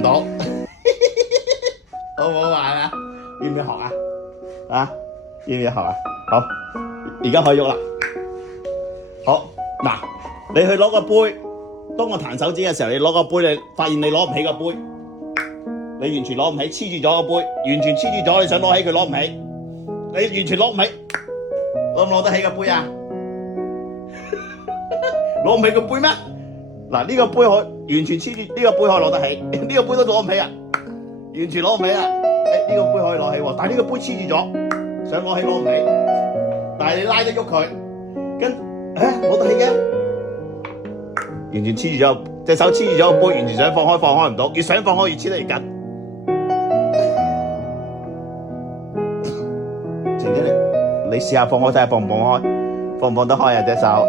唔到，好唔好玩啊？要唔要學啊？啊，要唔要學啊？好，而家可以喐啦。好，嗱，你去攞個杯，當我彈手指嘅時候，你攞個杯，你發現你攞唔起個杯，你完全攞唔起，黐住咗個杯，完全黐住咗，你想攞起佢攞唔起，你完全攞唔起，攞唔攞得起個杯啊？攞唔起個杯咩？嗱，呢個杯可完全黐住，呢個杯可以攞得起，呢個杯都攞唔起啊，完全攞唔起啊！呢個杯可以攞起喎，但係呢個杯黐住咗，想攞起攞唔起，但係你拉得喐佢，攞得起嘅，完全黐住咗，隻手黐住咗個杯，完全想放開唔到，越想放開越黐得越緊。晴姐你試下放開睇下放唔放開，放唔放得開啊隻手？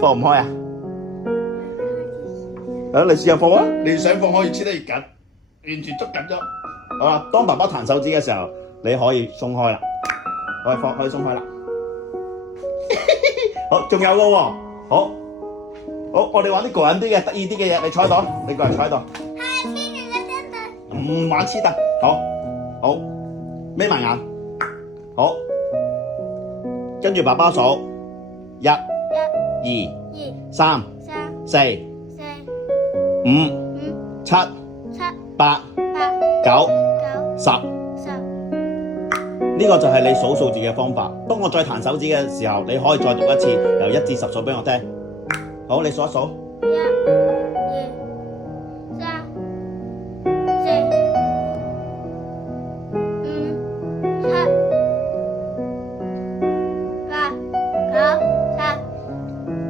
放唔開啊？你試下放啊！你越想放開越黐得越緊，完全捉緊咗。好啦，當爸爸彈手指嘅時候，你可以鬆開啦，可以鬆開啦。好，仲有個喎，好，我哋玩啲個人啲嘅、得意啲嘅嘢，你坐喺度，你過嚟坐喺度。係黐住個真對。唔玩黐得，好，眯埋眼，好，跟住爸爸數1、2、3、4、5、7、8、9、10。呢個就係你數數字嘅方法。當我再彈手指嘅時候，你可以再讀一次，由1至10數俾我聽。好，你數一數。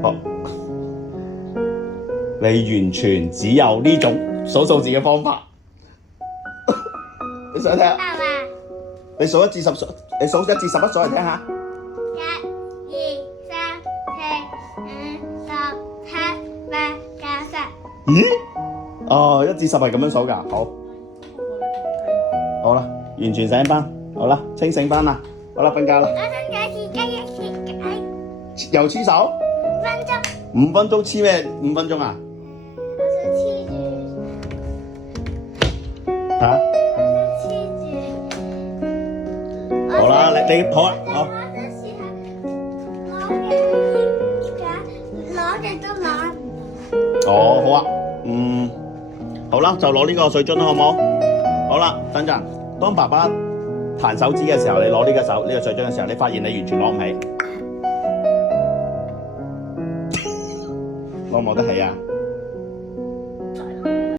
好，你完全只有呢種數數字嘅方法。你想聽？你數1至10數，你數1至11數嚟聽下。1、2、3、4、5、6、7、8、9、10。咦？哦，1至10係咁樣數㗎。好啦，完全醒返，好啦，清醒返啦，好啦，瞓覺啦。我想再試多一次。又黐手5分鐘。 5分鐘黐咩？5分鐘啊？我想黐住。嚇？好啦，你好啊，好。我想試下攞嘅都攞唔到。哦，好啊，好啦，就攞呢個水樽啦，好唔好？好啦，等陣，當爸爸彈手指嘅時候，你攞呢個水樽嘅時候，你發現你完全攞唔起，攞唔攞得起啊？